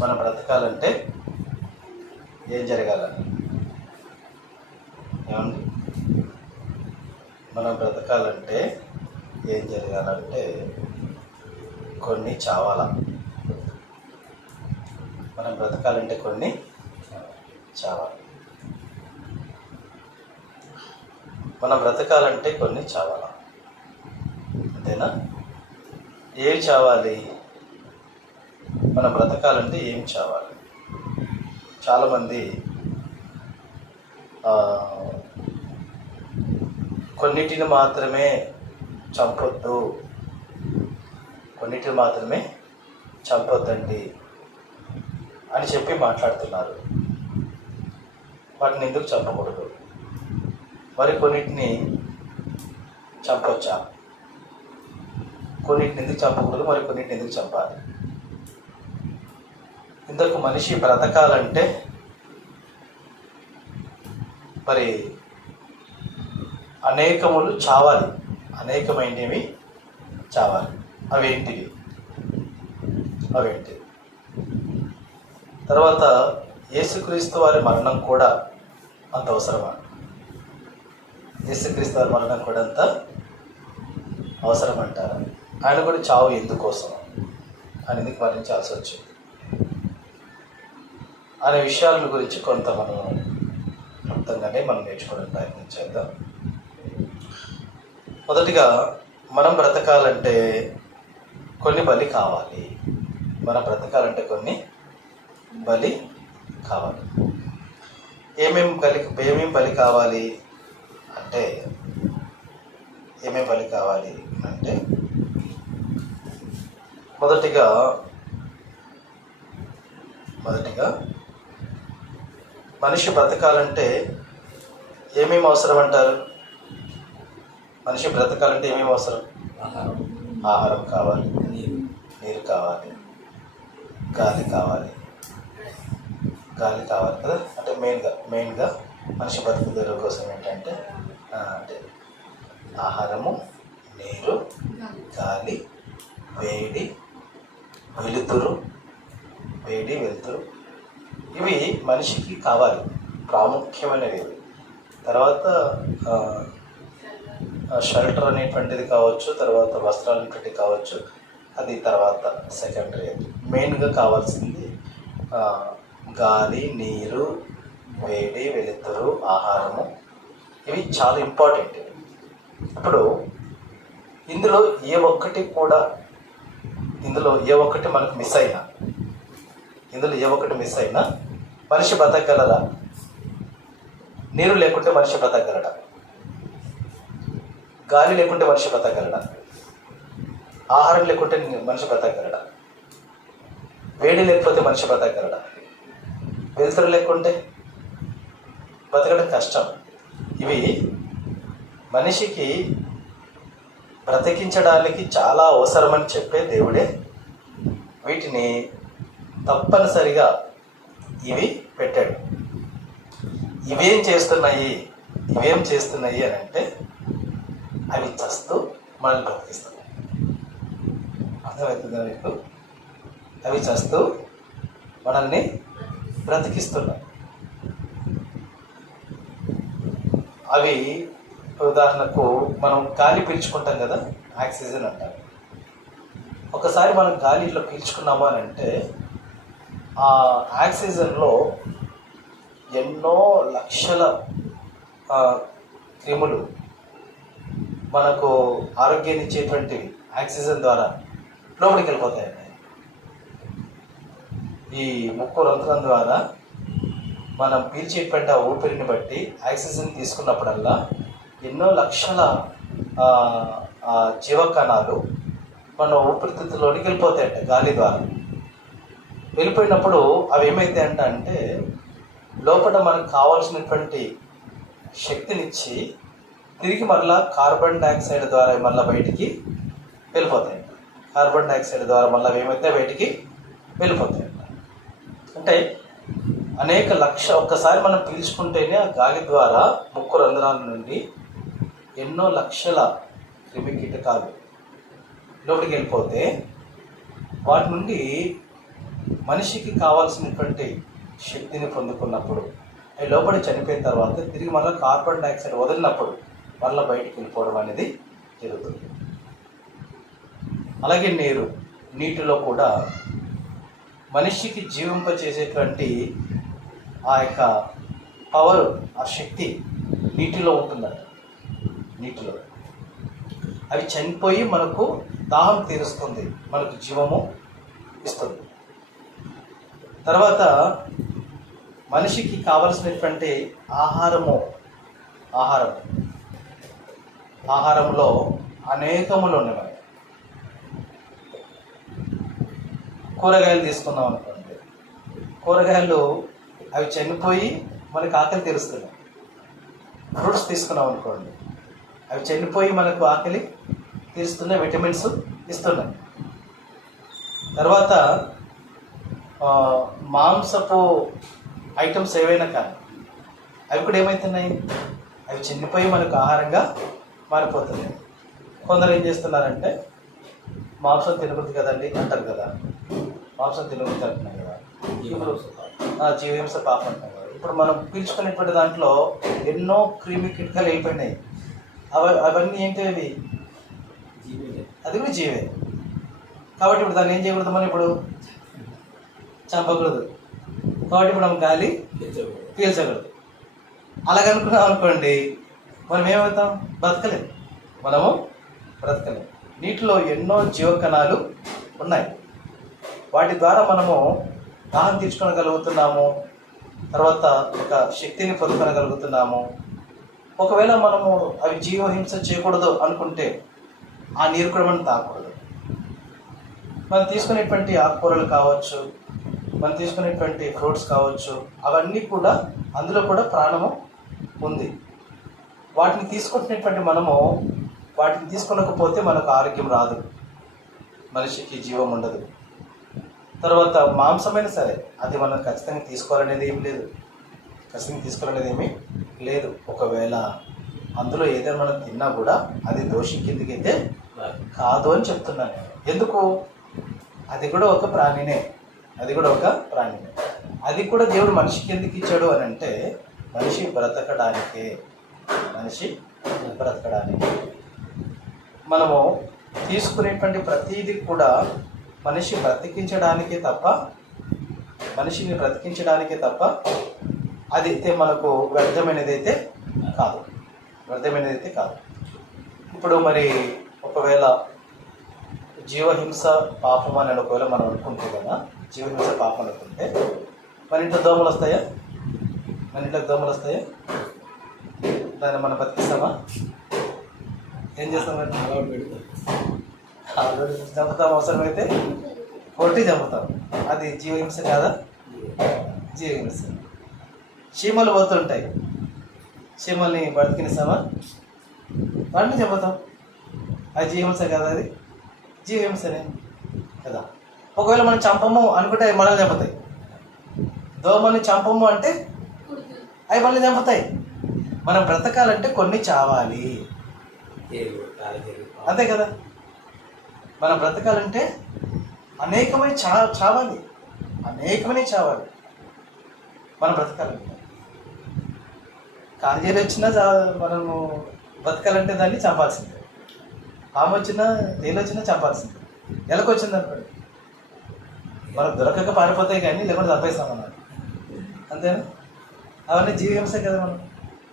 మనం బ్రతకాలంటే ఏం జరగాలని? ఏమండి? మనం బ్రతకాలంటే ఏం జరగాలంటే కొన్ని చావాలా. మనం బ్రతకాలంటే కొన్ని చావాలి. మనం బ్రతకాలంటే కొన్ని చావాలా, అంతేనా? ఏం చావాలి? మనం బ్రతకాలంటే ఏం చావాలి? చాలామంది కొన్నిటిని మాత్రమే చంపొద్దు, కొన్నిటిని మాత్రమే చంపొద్దండి అని చెప్పి మాట్లాడుతున్నారు. వాటిని ఎందుకు చంపకూడదు? మరి కొన్నిటిని చంపొచ్చా? కొన్నిటిని ఎందుకు చంపకూడదు, మరి కొన్నిటిని ఎందుకు చంపాలి? ఇంతకు మనిషి బ్రతకాలంటే మరి అనేకములు చావాలి, అనేకమైనవి చావాలి. అవేంటి? తర్వాత యేసుక్రీస్తు వారి మరణం కూడా అంత అవసరమా? యేసుక్రీస్తు వారి మరణం కూడా అంత అవసరం అంటారా? ఆయన కూడా చావు ఎందుకోసం, ఆయన ఎందుకు మరణించాల్సి వచ్చింది అనే విషయాల గురించి కొంత మనం క్లుప్తంగానే మనం నేర్చుకోవడానికి ప్రయత్నం చేద్దాం. మొదటిగా మనం బ్రతకాలంటే కొన్ని బలి కావాలి. మనం బ్రతకాలంటే కొన్ని బలి కావాలి. ఏమేం బలి కావాలి అంటే మొదటిగా మనిషి బ్రతకాలంటే ఏమేమి అవసరం అంటారు? మనిషి బ్రతకాలంటే ఏమేమి అవసరం? ఆహారం కావాలి, నీరు కావాలి, గాలి కావాలి కదా. అంటే మెయిన్గా మనిషి బతుకుదల కోసం ఏంటంటే అంటే ఆహారము, నీరు, గాలి, వేడి, వెలుతురు ఇవి మనిషికి కావాలి, ప్రాముఖ్యమైనవి. తర్వాత షెల్టర్ అనేటువంటిది కావచ్చు, తర్వాత వస్త్రాలు అనేటువంటివి కావచ్చు, అది తర్వాత సెకండరీ. మెయిన్గా కావాల్సింది గాలి, నీరు, వేడి, వెలుతురు, ఆహారము, ఇవి చాలా ఇంపార్టెంట్. ఇప్పుడు ఇందులో ఏ ఒక్కటి మనకు మిస్ అయినా మనిషి బతకగలరా? నీరు లేకుంటే మనిషి బతకగలడా? గాలి లేకుంటే మనిషి బతకగలడా? ఆహారం లేకుంటే మనిషి బతకగలడా? వేడి లేకపోతే మనిషి బతకగలడా? వెలుతురు లేకుంటే బతకడం కష్టం. ఇవి మనిషికి బ్రతికించడానికి చాలా అవసరమని చెప్పే దేవుడే వీటిని తప్పనిసరిగా ఇవి పెట్టాడు. ఇవేం చేస్తున్నాయి అని అంటే అవి చస్తూ మనల్ని బ్రతికిస్తున్నాయి. అర్థమవుతుందా మీకు? అవి చస్తూ మనల్ని బ్రతికిస్తున్నాయి. అవి ఉదాహరణకు మనం గాలి పీల్చుకుంటాం కదా, ఆక్సిజన్ అంటారు. ఒకసారి మనం గాలి ఇట్లా పీల్చుకున్నాము అని అంటే ఆ ఆక్సిజన్లో ఎన్నో లక్షల క్రిములు మనకు ఆరోగ్యాన్ని ఇచ్చేటువంటివి ఆక్సిజన్ ద్వారా లోపలికి వెళ్ళిపోతాయండి. ఈ ముక్కు రంధ్రం ద్వారా మనం పీల్చేటువంటి ఆ ఊపిరిని బట్టి ఆక్సిజన్ తీసుకున్నప్పుడల్లా ఎన్నో లక్షల జీవకణాలు మన ఊపిరితిత్తులోనికి వెళ్ళిపోతాయంట గాలి ద్వారా. వెళ్ళిపోయినప్పుడు అవి ఏమైతాయంట అంటే లోపల మనకు కావాల్సినటువంటి శక్తినిచ్చి తిరిగి మరలా కార్బన్ డైఆక్సైడ్ ద్వారా మళ్ళీ బయటికి వెళ్ళిపోతాయి. కార్బన్ డైఆక్సైడ్ ద్వారా మళ్ళీ ఏమైతే బయటికి వెళ్ళిపోతాయి. అంటే ఒక్కసారి మనం పీల్చుకుంటేనే ఆ గాలి ద్వారా ముక్కు రంధ్రాల నుండి ఎన్నో లక్షల క్రిమి కీటకాలు లోపలికి వెళ్ళిపోతే వాటి నుండి మనిషికి కావాల్సినటువంటి శక్తిని పొందుకున్నప్పుడు అవి లోపలి చనిపోయిన తర్వాత తిరిగి మళ్ళీ కార్బన్ డైఆక్సైడ్ వదిలినప్పుడు మళ్ళీ బయటికి వెళ్ళిపోవడం అనేది జరుగుతుంది. అలాగే నీటిలో కూడా మనిషికి జీవింపచేసేటువంటి ఆ యొక్క పవర్, ఆ శక్తి నీటిలో ఉంటుందంట. నీటిలో అవి చనిపోయి మనకు దాహం తీరుస్తుంది, మనకు జీవము ఇస్తుంది. తర్వాత మనిషికి కావలసినటువంటి ఆహారంలో అనేకములు ఉన్నాయి. మనకి కూరగాయలు తీసుకుందాం అనుకోండి, కూరగాయలు అవి చనిపోయి మనకు ఆకలి తీరుస్తున్నాయి. ఫ్రూట్స్ తీసుకున్నాం అనుకోండి, అవి చనిపోయి మనకు ఆకలి తీరుస్తున్నాయి, విటమిన్స్ ఇస్తున్నాయి. తర్వాత మాంసపు ఐటమ్స్ ఏవైనా కానీ అవి కూడా ఏమవుతున్నాయి, అవి చనిపోయి మనకు ఆహారంగా మారిపోతున్నాయి. కొందరు ఏం చేస్తున్నారంటే మాంసం తినకూడదు కదండి అంటారు కదా, మాంసం తినకూడదు అంటున్నాం కదా, ఇప్పుడు జీవహింస పాపం అంటాం కదా. ఇప్పుడు మనం పీల్చుకునేటువంటి దాంట్లో ఎన్నో క్రిమి కీటకాలు అయిపోయినాయి. అవన్నీ ఏంటి, అవి అది కూడా జీవే. కాబట్టి ఇప్పుడు దాన్ని ఏం చేయకూడదు, మనం ఇప్పుడు చంపకూడదు. కాబట్టి ఇప్పుడు మనం గాలి పీల్చకూడదు. అలాగనుకున్నాం అనుకోండి, మనం ఏమవుతాం, బ్రతకలేము. నీటిలో ఎన్నో జీవకణాలు ఉన్నాయి. వాటి ద్వారా మనము దాహం తీర్చుకోగలుగుతున్నాము, తర్వాత ఒక శక్తిని పొందుకోగలుగుతున్నాము. ఒకవేళ మనము అవి జీవహింస చేయకూడదు అనుకుంటే ఆ నీరు కూడా మనం తాగకూడదు. మనం తీసుకునేటువంటి ఆకుకూరలు కావచ్చు, మనం తీసుకునేటువంటి ఫ్రూట్స్ కావచ్చు, అవన్నీ కూడా అందులో కూడా ప్రాణము ఉంది. వాటిని తీసుకుంటున్నటువంటి మనము వాటిని తీసుకోలేకపోతే మనకు ఆరోగ్యం రాదు, మనిషికి జీవం ఉండదు. తర్వాత మాంసమైనా సరే అది మనం ఖచ్చితంగా తీసుకోవాలనేది ఏమీ లేదు. ఒకవేళ అందులో ఏదైనా మనం తిన్నా కూడా అది దోషి కిందకైతే కాదు అని చెప్తున్నాను. ఎందుకు, అది కూడా ఒక ప్రాణినే. అది కూడా దేవుడు మనిషికి ఎందుకు ఇచ్చాడు అని అంటే మనిషి బ్రతకడానికే. మనము తీసుకునేటువంటి ప్రతీది కూడా మనిషిని బ్రతికించడానికే తప్ప అదైతే మనకు వ్యర్థమైనదైతే కాదు. ఇప్పుడు మరి ఒకవేళ జీవహింస పాపం అని ఒకవేళ మనం అనుకుంటే కదా, జీవహింస పాపం అనుకుంటే మన ఇంట్లో దోమలు వస్తాయా? దాన్ని మనం బతికిస్తామా? ఏం చేస్తాం? చంపుతాం, అవసరమైతే కొట్టి చంపుతాం. అది జీవహింస కాదా? జీవహింస. చీమలు పోతుంటాయి, చీమల్ని బతికినిస్తామా? వాటిని చంపుతాం. అది జీవహింస కాదా? అది జీవహింసనే కదా. ఒకవేళ మనం చంపము అనుకుంటే అవి మనల్ని చంపుతాయి. దోమల్ని చంపము అంటే అవి మనల్ని చంపుతాయి. మనం బ్రతకాలంటే కొన్ని చావాలి, అంతే కదా. మనం బ్రతకాలంటే అనేకమైన చావాలి. మనం బ్రతకాలంటే కాంజీలు వచ్చినా మనము బతకాలంటే దాన్ని చంపాల్సిందే. పాము వచ్చినా, తేలు వచ్చినా చంపాల్సిందే. ఎలకొచ్చింది అనుకోండి, మనకు దొరకక పారిపోతాయి కానీ లేకుండా చంపేస్తాం అన్నమాట, అంతేనా? అవన్నీ జీవహింస కదా మనం.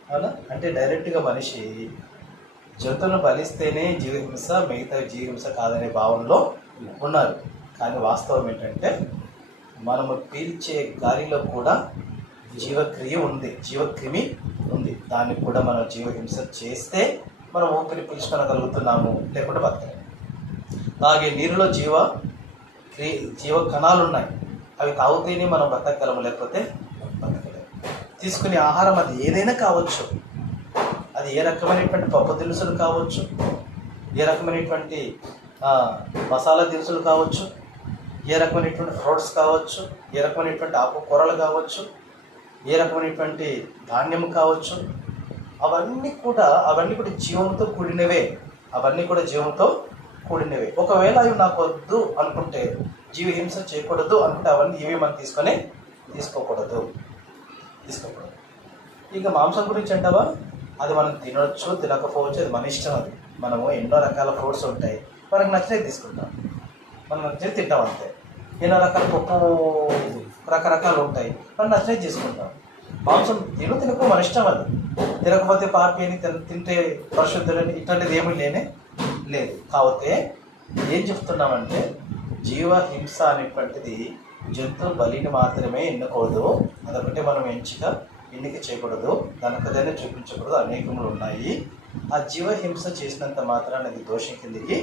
అవునా? అంటే డైరెక్ట్గా మనిషి జంతువులను బలిస్తేనే జీవహింస, మిగతా జీవహింస కాదనే భావనలో ఉన్నారు. కానీ వాస్తవం ఏంటంటే మనము పీల్చే గాలిలో కూడా జీవక్రిమి ఉంది. దాన్ని కూడా మనం జీవహింస చేస్తే మనం ఊపిరి పీల్చుకోగలుగుతున్నాము, లేకుండా బతకలేము. అలాగే నీరులో జీవ కణాలు ఉన్నాయి. అవి తాగుతేనే మనం బతకగలము, లేకపోతే బతకలేము. తీసుకునే ఆహారం అది ఏదైనా కావచ్చు, అది ఏ రకమైనటువంటి పప్పు దినుసులు కావచ్చు, ఏ రకమైనటువంటి మసాలా దినుసులు కావచ్చు, ఏ రకమైనటువంటి ఫ్రూట్స్ కావచ్చు, ఏ రకమైనటువంటి ఆకుకూరలు కావచ్చు, ఏ రకమైనటువంటి ధాన్యం కావచ్చు, అవన్నీ కూడా జీవంతో కూడినవే. కూడినవి. ఒకవేళ అవి నాకు వద్దు అనుకుంటే, జీవహింస చేయకూడదు అనుకుంటే అవన్నీ ఇవి మనం తీసుకోకూడదు. ఇక మాంసం గురించి అంటావా, అది మనం తినొచ్చు తినకపోవచ్చు, అది మన ఇష్టం. అది మనము ఎన్నో రకాల ఫ్రూట్స్ ఉంటాయి, మనకు నచ్చినవి తీసుకుంటాం, మనం నచ్చినవి తింటాం అంతే. ఎన్నో రకాల పప్పు రకరకాలు ఉంటాయి, మనం నచ్చినవి తీసుకుంటాం. మాంసం తినకపో మన ఇష్టం. అది తినకపోతే పాపి అని, తింటే పరిశుద్ధులని ఇట్లాంటిది ఏమీ లేదు. కాకపోతే ఏం చెప్తున్నామంటే, జీవహింస అనేటువంటిది జంతు బలిని మాత్రమే ఎన్నుకోదు. అదొకటే మనం ఎన్నిక చేయకూడదు, దానికదైనా చూపించకూడదు, అనేకములు ఉన్నాయి. ఆ జీవహింస చేసినంత మాత్రాన అది దోషం కిందికి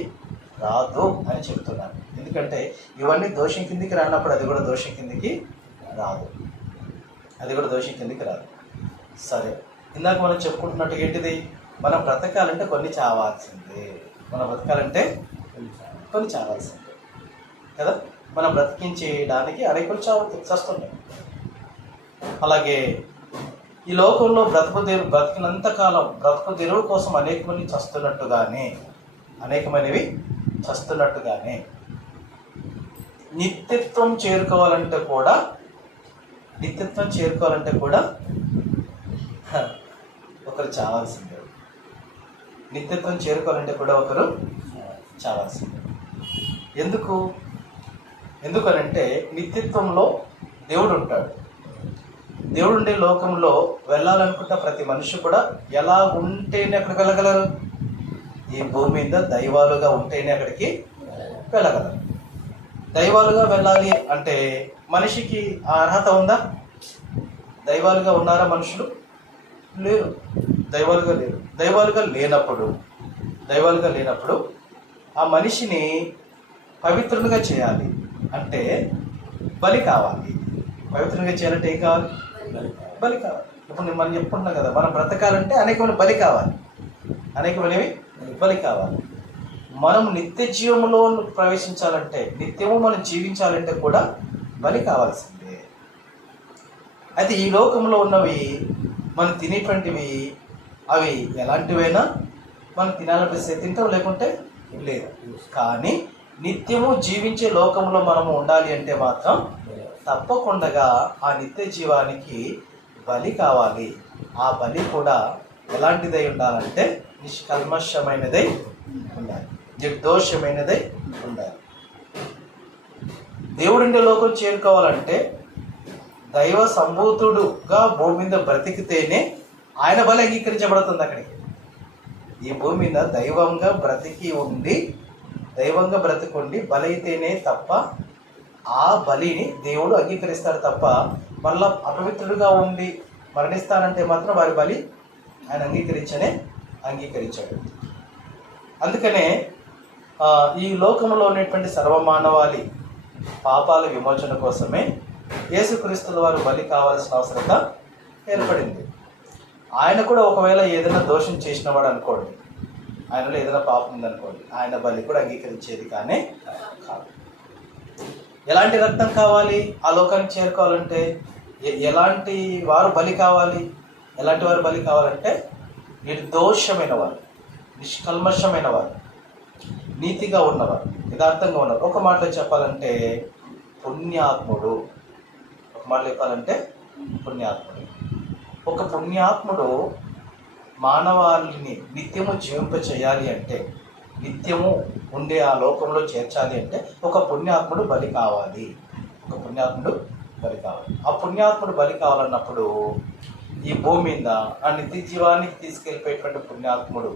రాదు అని చెప్తున్నాను. ఎందుకంటే ఇవన్నీ దోషం కిందికి రానప్పుడు అది కూడా దోషం కిందికి రాదు. సరే, ఇందాక మనం చెప్పుకుంటున్నట్టు ఏంటిది, మనం బ్రతకాలంటే కొన్ని చావాల్సిందే కదా. మనం బ్రతికించేయడానికి అనేకులు చస్తున్నాయి. అలాగే ఈ లోకంలో బ్రతికినంత కాలం బ్రతుకు తెరువు కోసం అనేకమైనవి చస్తున్నట్టుగానే నిత్యత్వం చేరుకోవాలంటే కూడా ఒకరు చావాల్సిందే. నిత్యత్వం చేరుకోవాలంటే కూడా ఒకరు చావాల్సిందే. ఎందుకనంటే నిత్యత్వంలో దేవుడు ఉంటాడు. దేవుడు ఉండే లోకంలో వెళ్ళాలనుకుంటే ప్రతి మనిషి కూడా ఎలా ఉంటేనే అక్కడికి వెళ్ళగలరు. ఈ భూమి మీద దైవాలుగా ఉంటేనే అక్కడికి వెళ్ళగలరు. దైవాలుగా వెళ్ళాలి అంటే మనిషికి ఆ అర్హత ఉందా? దైవాలుగా ఉన్నారా మనుషులు? లేరు. దైవాలుగా లేనప్పుడు ఆ మనిషిని పవిత్రునిగా చేయాలి అంటే బలి కావాలి. పవిత్రంగా చేయాలంటే ఏం కావాలి? బలి కావాలి. ఇప్పుడు మనం చెప్పుకుంటున్నాం కదా, మనం బ్రతకాలంటే అనేకమైన బలి కావాలి. మనం నిత్య జీవంలో ప్రవేశించాలంటే, నిత్యము మనం జీవించాలంటే కూడా బలి కావాల్సిందే. అయితే ఈ లోకంలో ఉన్నవి మనం తినేటువంటివి అవి ఎలాంటివైనా మనం తినాలనిపిస్తే తింటాం, లేకుంటే లేదు. కానీ నిత్యము జీవించే లోకంలో మనము ఉండాలి అంటే మాత్రం తప్పకుండా ఆ నిత్య జీవానికి బలి కావాలి. ఆ బలి కూడా ఎలాంటిదై ఉండాలంటే నిష్కల్మషమైనదై ఉండాలి, నిర్దోషమైనదై ఉండాలి. దేవుడిండే లోకం చేరుకోవాలంటే దైవ సంభూతుడుగా భూమి మీద బ్రతికితేనే ఆయన బలి అంగీకరించబడుతుంది. అక్కడికి ఈ భూమి మీద దైవంగా బ్రతికుండి బలైతేనే తప్ప ఆ బలిని దేవుడు అంగీకరిస్తాడు తప్ప, మళ్ళా అపవిత్రుడుగా ఉండి మరణిస్తానంటే మాత్రం వారి బలి ఆయన అంగీకరించాడు. అందుకనే ఈ లోకంలో ఉన్నటువంటి సర్వమానవాళి పాపాల విమోచన కోసమే యేసుక్రీస్తుల వారు బలి కావాల్సిన అవసరత ఏర్పడింది. ఆయన కూడా ఒకవేళ ఏదైనా దోషం చేసిన వాడు అనుకోండి, ఆయనలో ఏదైనా పాపం ఉందనుకోండి, ఆయన బలి కూడా అంగీకరించేది కాదు. ఎలాంటి రక్తం కావాలి ఆ లోకానికి చేరుకోవాలంటే? ఎలాంటి వారు బలి కావాలి? ఎలాంటి వారు బలి కావాలంటే నిర్దోషమైన వారు, నిష్కల్మషమైన వారు, నీతిగా ఉన్నవారు, యథార్థంగా ఉన్నవారు. ఒక మాటలో చెప్పాలంటే పుణ్యాత్ముడు. ఒక పుణ్యాత్ముడు మానవాళిని నిత్యము జీవింప చేయాలి అంటే, నిత్యము ఉండే ఆ లోకంలో చేర్చాలి అంటే ఒక పుణ్యాత్ముడు బలి కావాలి. ఆ పుణ్యాత్ముడు బలి కావాలన్నప్పుడు ఈ భూమి మీద ఆ నిత్య జీవానికి తీసుకెళ్ళిపోయేటువంటి పుణ్యాత్ముడు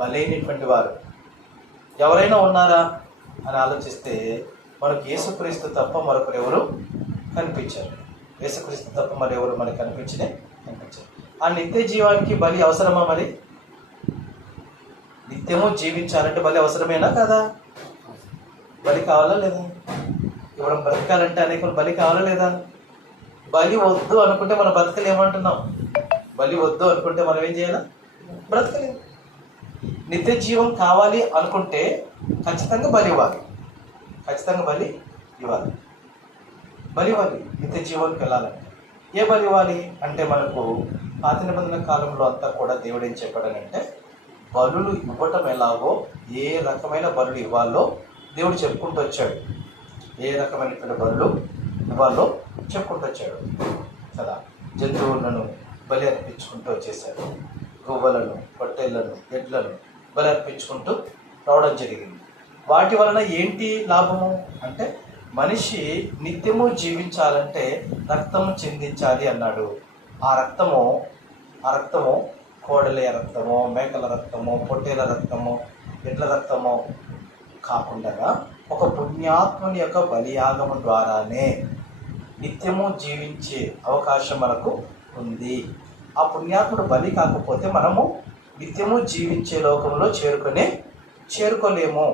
బలైనటువంటి వారు ఎవరైనా ఉన్నారా అని ఆలోచిస్తే మనకు యేసుక్రీస్తు తప్ప మరొకరు ఎవరు కనిపించారు. యేసుక్రీస్తు తప్ప మరెవరు మనకు కనిపించారు. ఆ నిత్య జీవానికి బలి అవసరమా? మరి నిత్యము జీవించాలంటే బలి అవసరమేనా కదా? బలి కావాలా లేదా? ఇప్పుడు బ్రతకాలంటే అనేకులు బలి కావాలా లేదా? బలి వద్దు అనుకుంటే మనం బ్రతకలేమంటున్నాం. బలి వద్దు అనుకుంటే మనం ఏం చేయాలా? బ్రతకలేము. నిత్య జీవం కావాలి అనుకుంటే ఖచ్చితంగా బలి ఇవ్వాలి. బలి ఇవ్వాలి నిత్య జీవానికి వెళ్ళాలంటే. ఏ బలి ఇవ్వాలి అంటే, మనకు పాత నిబంధన కాలంలో అంతా కూడా దేవుడు ఏం చెప్పాడనంటే, బలులు ఇవ్వటం ఎలాగో, ఏ రకమైన బలులు ఇవ్వాలో దేవుడు చెప్పుకుంటూ వచ్చాడు. ఏ రకమైనటువంటి బలులు ఇవ్వాలో చెప్పుకుంటూ వచ్చాడు కదా. జంతువులను బలి అర్పించుకుంటూ వచ్చేసాడు. గువ్వలను, పొట్టేళ్లను, ఎడ్లను బలి అర్పించుకుంటూ రావడం జరిగింది. వాటి వలన ఏంటి లాభము అంటే, మనిషి నిత్యము జీవించాలంటే రక్తము చిందించాలి అన్నాడు. ఆ రక్తము కోడల రక్తము, మేకల రక్తము, పొట్టేల రక్తము, ఎడ్ల రక్తము కాకుండా ఒక పుణ్యాత్ముని యొక్క బలియాగము ద్వారానే నిత్యము జీవించే అవకాశం మనకు ఉంది. ఆ పుణ్యాత్ముడు బలి కాకపోతే మనము నిత్యము జీవించే లోకంలో చేరుకోలేము.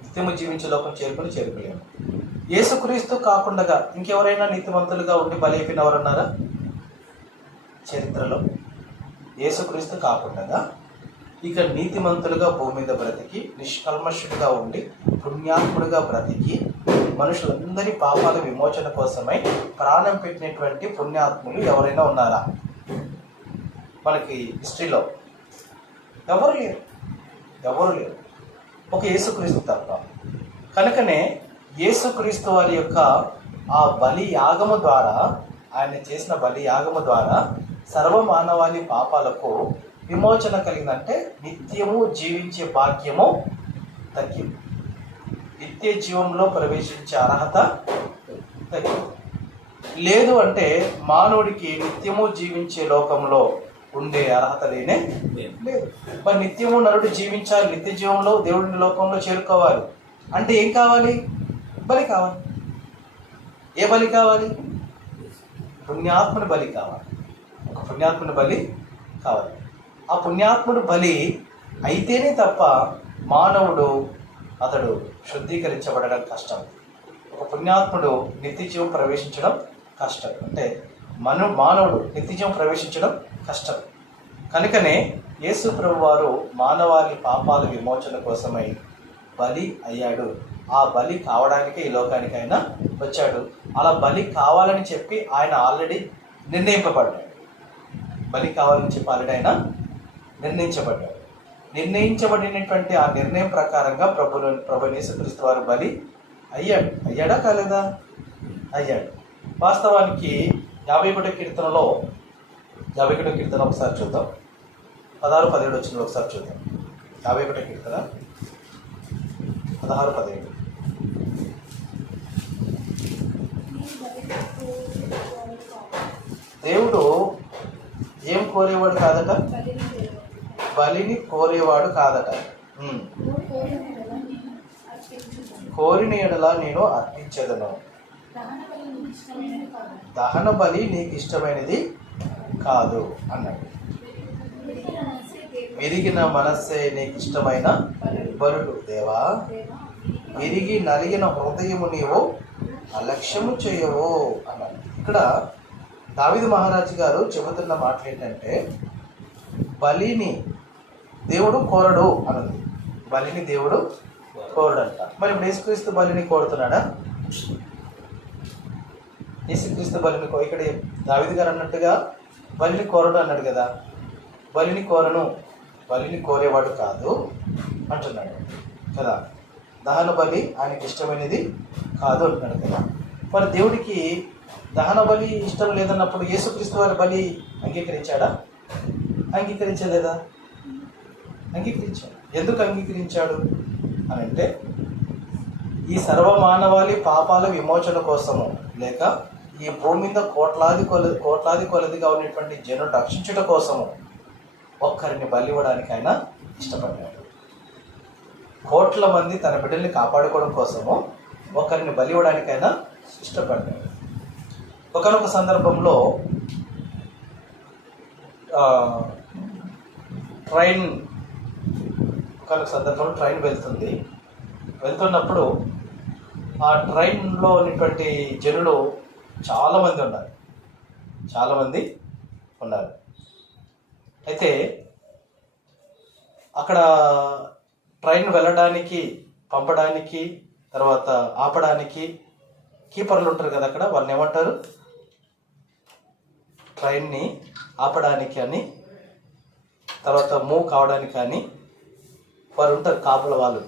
నిత్యము జీవించే లోకం చేరుకోలేము. యేసుక్రీస్తు కాకుండా ఇంకెవరైనా నీతిమంతులుగా ఉండి బలి అయిపోయిన వారు ఉన్నారా చరిత్రలో? యేసుక్రీస్తు కాకుండా ఇక నీతిమంతులుగా భూమి మీద బ్రతికి, నిష్కల్మషుడిగా ఉండి, పుణ్యాత్ముడిగా బ్రతికి, మనుషులందరి పాపాల విమోచన కోసమై ప్రాణం పెట్టినటువంటి పుణ్యాత్ములు ఎవరైనా ఉన్నారా మనకి హిస్టరీలో? ఎవరు లేరు. ఒక యేసుక్రీస్తు తప్ప. కనుకనే యేసుక్రీస్తు వారి యొక్క ఆ బలి యాగము ద్వారా, ఆయన చేసిన బలి యాగము ద్వారా సర్వమానవాళి పాపాలకు విమోచన కలిగిందంటే నిత్యము జీవించే భాగ్యము తగ్గింది. నిత్య జీవంలో ప్రవేశించే అర్హత తగ్గింది. లేదు అంటే మానవుడికి నిత్యము జీవించే లోకంలో ఉండే అర్హత లేదు. మరి నిత్యము నరుడు జీవించాలి, నిత్య జీవంలో దేవుడిని లోకంలో చేరుకోవాలి అంటే ఏం కావాలి? బలి కావాలి. ఏ బలి కావాలి? పుణ్యాత్ముని బలి కావాలి. ఒక పుణ్యాత్ముని బలి కావాలి. ఆ పుణ్యాత్ముడు బలి అయితేనే తప్ప మానవుడు అతడు శుద్ధీకరించబడడం కష్టం. ఒక పుణ్యాత్ముడు నిత్య జీవం ప్రవేశించడం కష్టం. అంటే మానవుడు నిత్య జీవం ప్రవేశించడం కష్టం. కనుకనే యేసు ప్రభు వారు మానవాళి పాపాల విమోచన కోసమై బలి అయ్యాడు. ఆ బలి కావడానికే ఈ లోకానికి ఆయన వచ్చాడు. అలా బలి కావాలని చెప్పి ఆయన ఆల్రెడీ నిర్ణయింపబడ్డాడు. బలి కావాలని చెప్పి ఆల్రెడీ ఆయన నిర్ణయించబడ్డాడు. నిర్ణయించబడినటువంటి ఆ నిర్ణయం ప్రకారంగా ప్రభు యేసుక్రీస్తు వారు బలి అయ్యాడా కాలేదా? అయ్యాడు. వాస్తవానికి 51వ కీర్తనలో 51వ కీర్తన ఒకసారి చూద్దాం. 16-17 వచ్చిన ఒకసారి చూద్దాం. 51వ కీర్తన 16-17. దేవుడు ఏం కోరేవాడు కాదట? బలిని కోరేవాడు కాదట. కోరిన ఎడల నేను అర్పించదను. దహన బలి నీకు ఇష్టమైనది కాదు అన్నాడు. విరిగిన మనస్సే నీకు ఇష్టమైన బలుడు దేవా, విరిగి నలిగిన హృదయము నీవు అలక్ష్యము చేయవు అన్నాడు. ఇక్కడ దావీదు మహారాజు గారు చెబుతున్న మాటలు ఏంటంటే, బలిని దేవుడు కోరడు అన్నది. బలిని దేవుడు కోరడంట. మరి ఇప్పుడు యేసుక్రీస్తు బలిని కోరుతున్నాడా? యేసుక్రీస్తు బలిని ఇక్కడ దావీదు గారు అన్నట్టుగా బలిని కోరడు అన్నాడు కదా. బలిని కోరను, బలిని కోరేవాడు కాదు అంటున్నాడు కదా. దహన బలి ఆయనకి ఇష్టమైనది కాదు అంటున్నాడు కదా. మరి దేవుడికి దహన బలి ఇష్టం లేదన్నప్పుడు యేసుక్రీస్తు వారి బలి అంగీకరించాడా? అంగీకరించలేదా? అంగీకరించాడు. ఎందుకు అంగీకరించాడు అని అంటే, ఈ సర్వమానవాళి పాపాల విమోచన కోసము, లేక ఈ భూమి మీద కోట్లాది కొలదిగా ఉన్నటువంటి జనులు రక్షించడం కోసము ఒక్కరిని బలి ఇవ్వడానికి ఆయన ఇష్టపడ్డాడు. కోట్ల మంది తన బిడ్డల్ని కాపాడుకోవడం కోసము ఒకరిని బలి ఇవ్వడానికి ఆయన ఇష్టపడ్డాడు. ఒకనొక సందర్భంలో ట్రైన్ వెళ్తున్నప్పుడు ఆ ట్రైన్లో ఉన్నటువంటి జనులు చాలామంది ఉన్నారు. అయితే అక్కడ ట్రైన్ వెళ్ళడానికి, పంపడానికి, తర్వాత ఆపడానికి కీపర్లు ఉంటారు కదా అక్కడ. వాళ్ళని ఏమంటారు? ట్రైన్ని ఆపడానికి అని తర్వాత మూవ్ కావడానికి కానీ వారు ఉంటారు కాపుల వాళ్ళు,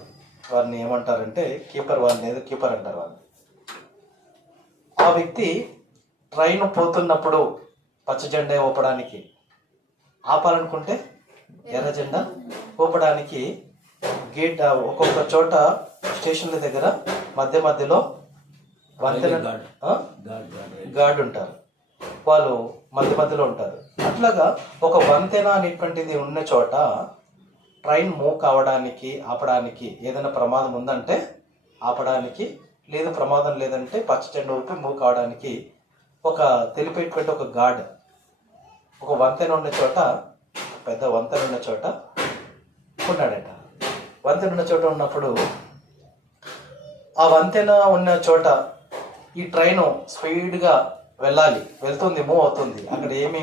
వారిని ఏమంటారంటే కీపర్, వాళ్ళని ఏదో కీపర్ అంటారు వాళ్ళు. ఆ వ్యక్తి ట్రైన్ పోతున్నప్పుడు పచ్చ జెండా ఊపడానికి ఆపాలనుకుంటే ఎర్ర జెండా ఊపడానికి గేట్ ఒక్కొక్క చోట స్టేషన్ల దగ్గర మధ్య మధ్యలో వంతెన గార్డ్ ఉంటారు, వాళ్ళు మధ్య మధ్యలో ఉంటారు. అట్లాగా ఒక వంతెన అనేటువంటిది ఉన్న చోట ట్రైన్ మూవ్ కావడానికి ఆపడానికి ఏదైనా ప్రమాదం ఉందంటే ఆపడానికి, లేదు ప్రమాదం లేదంటే పచ్చ జెండా ఊపి మూవ్ కావడానికి ఒక తెలిపేటువంటి ఒక గార్డ్ ఒక వంతెన ఉన్న చోట, పెద్ద వంతెన ఉన్న చోట ఉన్నాడట. వంతెన ఉన్న చోట ఉన్నప్పుడు ఆ వంతెన ఉన్న చోట ఈ ట్రైన్ స్పీడ్గా వెళ్ళాలి, వెళ్తుంది, మూవ్ అవుతుంది. అక్కడ ఏమీ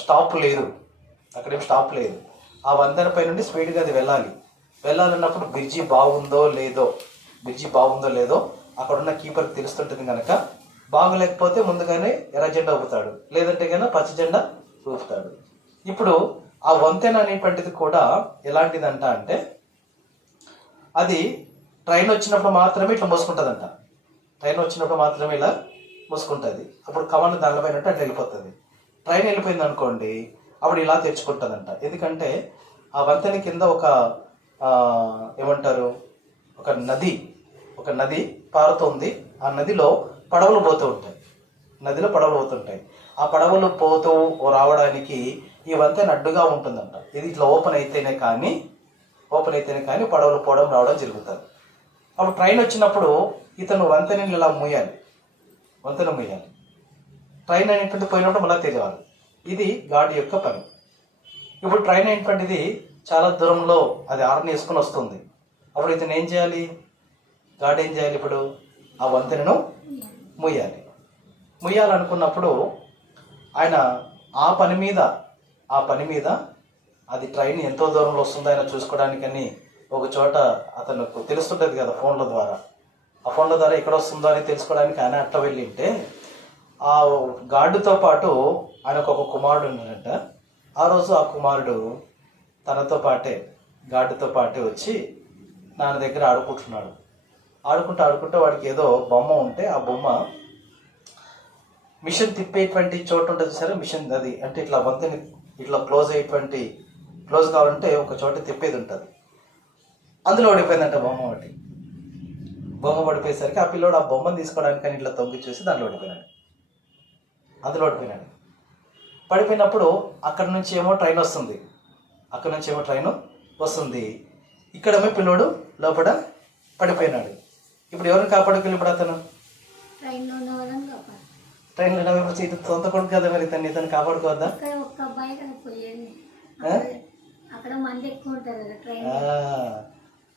స్టాప్ లేదు, అక్కడేమి స్టాప్ లేదు. ఆ వంతెన పై నుండి స్పీడ్గా అది వెళ్ళాలన్నప్పుడు బ్రిడ్జి బాగుందో లేదో అక్కడ ఉన్న కీపర్కి తెలుస్తుంటుంది కనుక, బాగలేకపోతే ముందుగానే ఎర్ర జెండా ఊపుతాడు, లేదంటే కనుక పచ్చ జెండా ఊపుతాడు. ఇప్పుడు ఆ వంతెన అనేటువంటిది కూడా ఎలాంటిదంట అంటే, అది ట్రైన్ వచ్చినప్పుడు మాత్రమే ఇట్లా మోసుకుంటుందంట. ట్రైన్ వచ్చినప్పుడు మాత్రమే ఇలా మోసుకుంటుంది. అప్పుడు కమాండ్ దానిపైనట్టు అట్లా వెళ్ళిపోతుంది. ట్రైన్ వెళ్ళిపోయింది అనుకోండి, అప్పుడు ఇలా తెచ్చుకుంటుందంట. ఎందుకంటే ఆ వంతెన కింద ఒక ఏమంటారు, ఒక నది పారుతుంది. ఆ నదిలో పడవలు పోతూ ఉంటాయి. ఆ పడవలు పోతూ రావడానికి ఈ వంతెన అడ్డుగా ఉంటుందంట. ఇది ఇట్లా ఓపెన్ అయితేనే కానీ పడవలు పోవడం రావడం జరుగుతుంది. అప్పుడు ట్రైన్ వచ్చినప్పుడు ఇతను వంతెనని ఇలా వంతెన మూయాలి. ట్రైన్ అనేటువంటి పోయినప్పుడు మళ్ళీ తెలియాలి. ఇది గాడి యొక్క పని. ఇప్పుడు ట్రైన్ అనేటువంటిది చాలా దూరంలో అది ఆర్ని వేసుకుని వస్తుంది. అప్పుడు ఇతను ఏం చేయాలి, గాడి ఏం చేయాలి, ఇప్పుడు ఆ వంతెనను ముయ్యాలనుకున్నప్పుడు ఆయన ఆ పని మీద అది ట్రైన్ ఎంతో దూరంలో వస్తుందో ఆయన చూసుకోవడానికని ఒక చోట అతనికి తెలుస్తుంటుంది కదా ఫోన్ల ద్వారా, ఆ ఫోన్ల ద్వారా ఎక్కడ వస్తుందో అని తెలుసుకోవడానికి ఆయన అట్లా వెళ్ళింటే, ఆ గార్డుతో పాటు ఆయనకు ఒక కుమారుడు ఉన్నాడంట. ఆ రోజు ఆ కుమారుడు తనతో పాటే గార్డుతో పాటే వచ్చి నాన్న దగ్గర ఆడుకుంటూ వాడికి ఏదో బొమ్మ ఉంటే ఆ బొమ్మ మిషన్ తిప్పేటువంటి చోటు ఉంటుంది సరే, మిషన్ అది అంటే ఇట్లా వంతెన ఇట్లా క్లోజ్ కావాలంటే ఒక చోట తిప్పేది ఉంటుంది. అందులో ఓడిపోయిందంట బొమ్మ పడిపోయేసరికి ఆ పిల్లోడు ఆ బొమ్మను తీసుకోవడానికి అని ఇట్లా తొంగి చూసి అందులో ఓడిపోయినాడు. పడిపోయినప్పుడు అక్కడ నుంచి ఏమో ట్రైన్ వస్తుంది. ఇక్కడేమో పిల్లోడు లోపల పడిపోయినాడు. ఇప్పుడు ఎవరిని కాపాడుకెళ్ళి ఇప్పుడు అతను ట్రైన్లో ఇది సొంత కొడుకు కదా, మరి ఇతను కాపాడుకోవద్దా?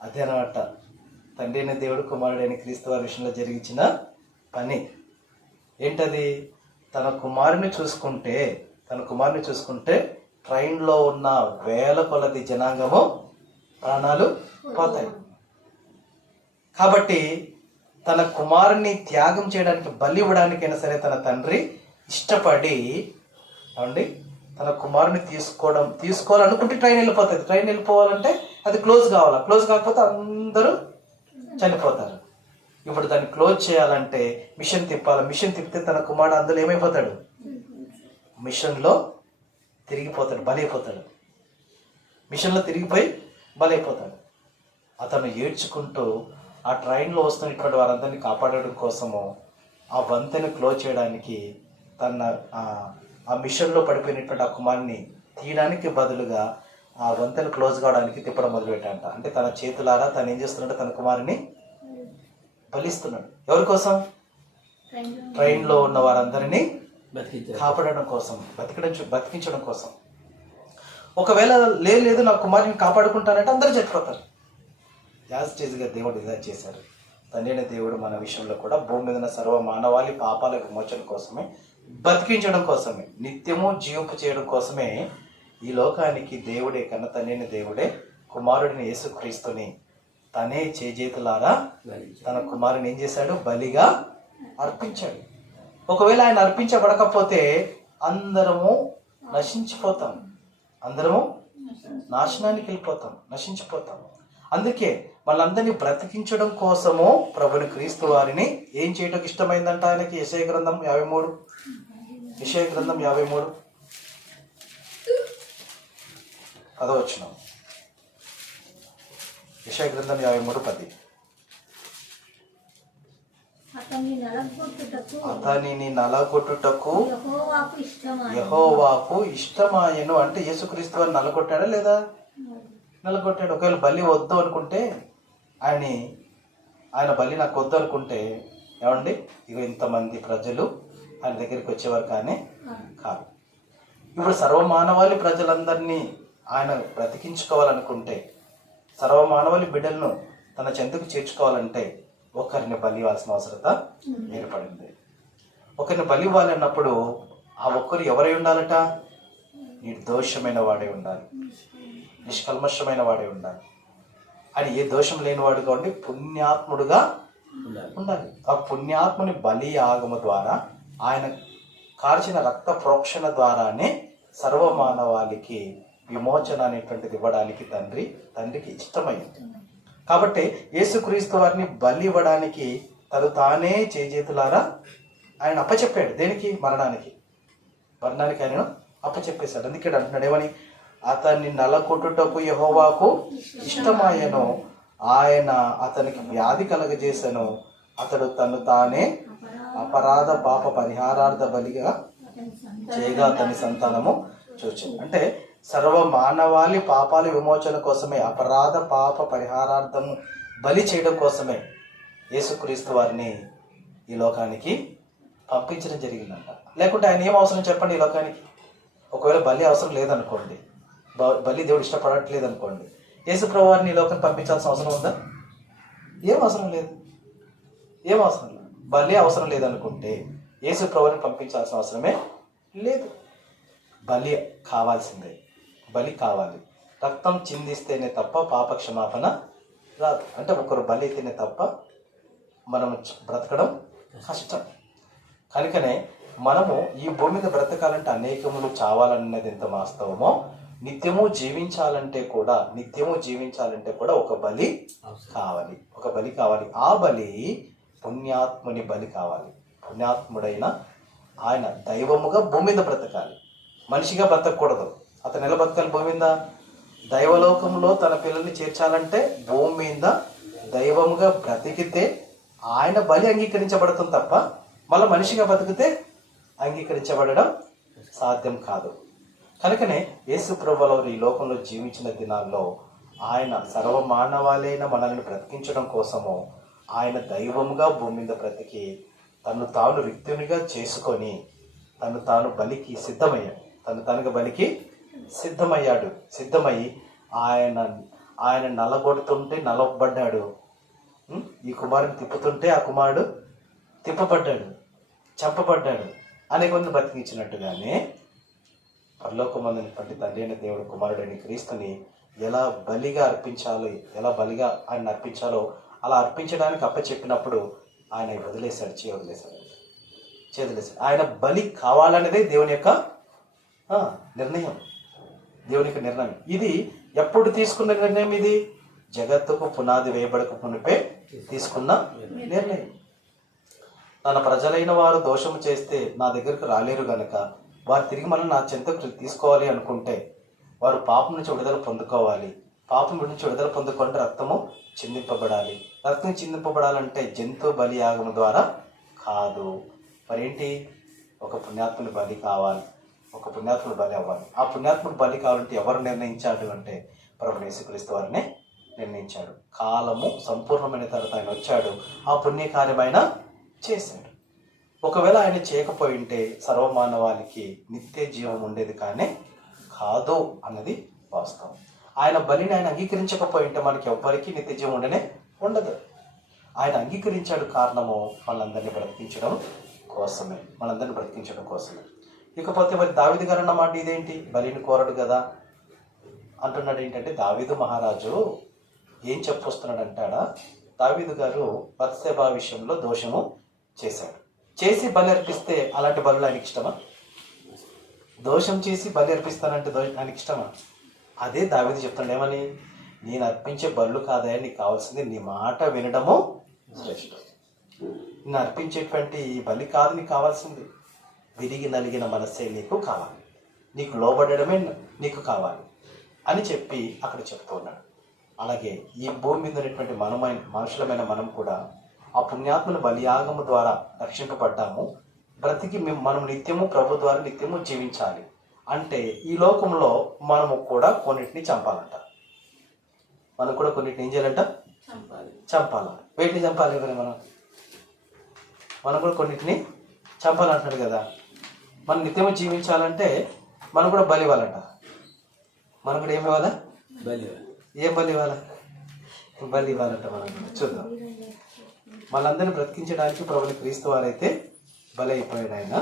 అదే అనమాట తండ్రి అయిన దేవుడు కుమారుడైన క్రీస్తు వారి విషయంలో జరిగించిన పని ఏంటది, తన కుమారుని చూసుకుంటే ట్రైన్లో ఉన్న వేల కొలది జనాంగము ప్రాణాలు పోతాయి. కాబట్టి తన కుమారుని త్యాగం చేయడానికి, బలి ఇవ్వడానికైనా సరే తన తండ్రి ఇష్టపడి తన కుమారుని తీసుకోవాలనుకుంటే ట్రైన్ వెళ్ళిపోతుంది. ట్రైన్ వెళ్ళిపోవాలంటే అది క్లోజ్ కాకపోతే అందరూ చనిపోతారు. ఇప్పుడు దాన్ని క్లోజ్ చేయాలంటే మిషన్ తిప్పితే తన కుమారుడు అందులో ఏమైపోతాడు, మిషన్లో తిరిగిపోతాడు, మిషన్లో తిరిగిపోయి బలైపోతాడు. అతను ఏడ్చుకుంటూ ఆ ట్రైన్లో వస్తున్నటువంటి వారందరినీ కాపాడడం కోసము ఆ వంతెను క్లోజ్ చేయడానికి ఆ మిషన్లో పడిపోయినటువంటి ఆ కుమారుని తీయడానికి బదులుగా ఆ వంతెను క్లోజ్ కావడానికి తిప్పడం మొదలుపెట్టాడంట. అంటే తన చేతులారా తను ఏం చేస్తున్నాడు, తన కుమారుని బలిస్తున్నాడు. ఎవరి కోసం? ట్రైన్లో ఉన్న వారందరినీ కాపాడడం కోసం, బతికించడం కోసం. ఒకవేళ లేదు నా కుమారుని కాపాడుకుంటానంటే అందరూ చచ్చిపోతారు. యాజిటీజ్గా దేవుడు డిజైన్ చేశారు. తండ్రి దేవుడు మన విషయంలో కూడా భూమి మీద సర్వ మానవాళి పాపాల విమోచన కోసమే, బతికించడం కోసమే, నిత్యము జీవింపు చేయడం కోసమే ఈ లోకానికి దేవుడే కన్న తండ్రి దేవుడే కుమారుడిని యేసుక్రీస్తుని తనే చేతులారా తన కుమారుని ఏం చేశాడు, బలిగా అర్పించాడు. ఒకవేళ ఆయన అర్పించబడకపోతే అందరము నశించిపోతాం. అందరము నాశనానికి వెళ్ళిపోతాం, నశించిపోతాం. అందుకే వాళ్ళందరినీ బ్రతికించడం కోసము ప్రభుని క్రీస్తు వారిని ఏం చేయడానికి ఇష్టమైందంట ఆయనకి. యెషయా గ్రంథం 53, యెషయా గ్రంథం 53 10 యెషయా గ్రంథం 53:10. అతనిని నలగొట్టుటకు యెహోవాకు ఇష్టమాయెను. అంటే యేసుక్రీస్తు వారిని నలగొట్టాడా లేదా? నలగొట్టాడు. ఒకవేళ బలి వద్దు అనుకుంటే ఆయన బలి నాకు వద్దు అనుకుంటే ఏమండి, ఇక ఇంతమంది ప్రజలు ఆయన దగ్గరికి వచ్చేవారు కానీ కాదు. ఇప్పుడు సర్వమానవాళి ప్రజలందరినీ ఆయన బ్రతికించుకోవాలనుకుంటే, సర్వమానవాళి బిడ్డలను తన చెంతకు చేర్చుకోవాలంటే ఒకరిని బలి ఇవ్వాల్సిన అవసరత ఏర్పడింది. ఒకరిని బలి ఇవ్వాలన్నప్పుడు ఆ ఒక్కరు ఎవరై ఉండాలట? నిర్దోషమైన వాడే ఉండాలి, నిష్కల్మషమైన వాడే ఉండాలి. ఆయన ఏ దోషం లేనివాడుగా ఉండి పుణ్యాత్ముడుగా ఉండాలి. ఆ పుణ్యాత్ముని బలి యాగము ద్వారా, ఆయన కార్చిన రక్త ప్రోక్షణ ద్వారానే సర్వమానవాళికి విమోచన అనేటువంటిది ఇవ్వడానికి తండ్రికి ఇష్టమైంది. కాబట్టి యేసుక్రీస్తు వారిని బలి ఇవ్వడానికి తను తానే చేతులారా ఆయన అప్పచెప్పాడు. దేనికి? మరణానికి ఆయన అప్పచెప్పేశాడు. అందుకే అంటున్నాడు ఏమని? అతన్ని నలకొట్టుటకు యెహోవాకు ఇష్టమాయెను, ఆయన అతనికి వ్యాధి కలగజేసెను, అతడు తను తానే అపరాధ పాప పరిహారార్థ బలిగా చేయగా అతని సంతానము చూచింది. అంటే సర్వ మానవాళి పాపాల విమోచన కోసమే, అపరాధ పాప పరిహారార్థము బలి చేయడం కోసమే యేసుక్రీస్తు వారిని ఈ లోకానికి పంపించడం జరిగిందంట. లేకుంటే ఆయన ఏం అవసరం చెప్పండి ఈ లోకానికి? ఒకవేళ బలి అవసరం లేదనుకోండి, బలి దేవుడు ఇష్టపడట్లేదు అనుకోండి, యేసుప్రభు వారిని ఈ లోకానికి పంపించాల్సిన అవసరం ఉందా? ఏం అవసరం లేదు. బలి అవసరం లేదనుకుంటే యేసుప్రభుని పంపించాల్సిన అవసరమే లేదు. బలి కావాల్సిందే, బలి కావాలి. రక్తం చిందిస్తేనే తప్ప పాప క్షమాపణ రాదు. అంటే ఒకరు బలి అయితేనే తప్ప మనం బ్రతకడం కష్టం. కనుకనే మనము ఈ భూమి మీద బ్రతకాలంటే అనేకములు చావాలన్నది ఎంత వాస్తవమో, నిత్యము జీవించాలంటే కూడా ఒక బలి కావాలి. ఆ బలి పుణ్యాత్ముని బలి కావాలి. పుణ్యాత్ముడైన ఆయన దైవముగా భూమి మీద బ్రతకాలి, మనిషిగా బ్రతకూడదు. అతను ఎలా బ్రతకాలి భూమి మీద? దైవలోకంలో తన పిల్లల్ని చేర్చాలంటే భూమి మీద దైవముగా బ్రతికితే ఆయన బలి అంగీకరించబడుతుంది తప్ప మళ్ళీ మనిషిగా బ్రతికితే అంగీకరించబడడం సాధ్యం కాదు. కనుకనే యేసు ప్రభువు ఈ లోకంలో జీవించిన దినాల్లో ఆయన సర్వమానవాళైన మనల్ని బ్రతికించడం కోసము ఆయన దైవముగా భూమి మీద బ్రతికి తను తాను రిక్తునిగా చేసుకొని తను తాను బలికి సిద్ధమయ్యాడు. సిద్ధమై ఆయన నలగొడుతుంటే నలగబడ్డాడు. ఈ కుమారుని తిప్పుతుంటే ఆ కుమారుడు తిప్పబడ్డాడు, చంపబడ్డాడు. అనేక మంది బ్రతికించినట్టుగానే పరలోకమందుని తండ్రి అయిన దేవుడు కుమారుడైన క్రీస్తుని ఎలా బలిగా ఆయన అర్పించాలో అలా అర్పించడానికి అప్పచెప్పినప్పుడు ఆయన వదిలేశాడు. ఆయన బలి కావాలనేదే దేవుని యొక్క నిర్ణయం. ఇది ఎప్పుడు తీసుకున్న నిర్ణయం? ఇది జగత్తుకు పునాది వేయబడక మునిపే తీసుకున్న నిర్ణయం. తన ప్రజలైన వారు దోషము చేస్తే నా దగ్గరకు రాలేరు గనక వారు తిరిగి మనం నా చెంతకు తీసుకోవాలి అనుకుంటే వారు పాపం నుంచి విడుదల పొందుకోవాలి. పాపం నుంచి విడుదల పొందుకుంటే రక్తము చిందింపబడాలి. రక్తం చిందింపబడాలంటే జంతు బలి యాగము ద్వారా కాదు. మరేంటి? ఒక పుణ్యాత్ముని బలి కావాలి, ఒక పుణ్యాత్ముడు బలి అవ్వాలి. ఆ పుణ్యాత్ముడు బలి కావాలంటే ఎవరు నిర్ణయించాడు అంటే ప్రభువు యేసుక్రీస్తు వారిని నిర్ణయించాడు. కాలము సంపూర్ణమైన తర్వాత ఆయన వచ్చాడు, ఆ పుణ్యకార్యమైన చేశాడు. ఒకవేళ ఆయన చేయకపోయి ఉంటే సర్వమానవాళికి నిత్య జీవం ఉండేది కానీ కాదు అన్నది వాస్తవం. ఆయన బలిని ఆయన అంగీకరించకపోయి ఉంటే మనకి ఎవ్వరికీ నిత్య జీవం ఉండదు. ఆయన అంగీకరించాడు. కారణము మనందరినీ బ్రతికించడం కోసమే. ఇకపోతే మరి దావీదు గారు అన్నమాట ఇదేంటి? బలిని కోరడు కదా అంటున్నాడు. ఏంటంటే దావీదు మహారాజు ఏం చెప్పొస్తున్నాడు అంటాడా? దావీదు గారు బత్షెబా విషయంలో దోషము చేశాడు. చేసి బలి అర్పిస్తే అలాంటి బలులు ఆయనకి ఇష్టమా? దోషం చేసి బలి అర్పిస్తానంటే ఆయనకి ఇష్టమా? అదే దావీదు చెప్తాడు ఏమని, నేను అర్పించే బళ్ళు కాదా నీకు కావాల్సింది నీ మాట వినడము శ్రేష్టం. నేను అర్పించేటువంటి ఈ బలి కాదు నీకు కావాల్సింది, విరిగి నలిగిన మనస్సే నీకు కావాలి, నీకు లోబడమే నీకు కావాలి అని చెప్పి అక్కడ చెప్తూ ఉన్నాడు. అలాగే ఈ భూమి మీద ఉన్నటువంటి మనుషులమైన మనం కూడా ఆ పుణ్యాత్మల బలియాగము ద్వారా రక్షింపబడ్డాము. బ్రతికి మనం నిత్యము ప్రభు ద్వారా నిత్యము జీవించాలి అంటే ఈ లోకంలో మనము కూడా కొన్నిటిని చంపాలంట. మనం కూడా కొన్నిటిని ఏం చేయాలంట? చంపాల. వేటిని చంపాలి? మనం కూడా కొన్నిటిని చంపాలంటున్నాడు కదా. మనం నిత్యము జీవించాలంటే మనం కూడా బలి ఇవ్వాలంట. మనం కూడా ఏమి ఇవ్వాలా? ఏం బలి ఇవ్వాలా? బలి ఇవ్వాలంట. మనం చూద్దాం. మనందరినీ బ్రతికించడానికి ప్రభుని క్రీస్తు వారైతే బలి అయిపోయాడు.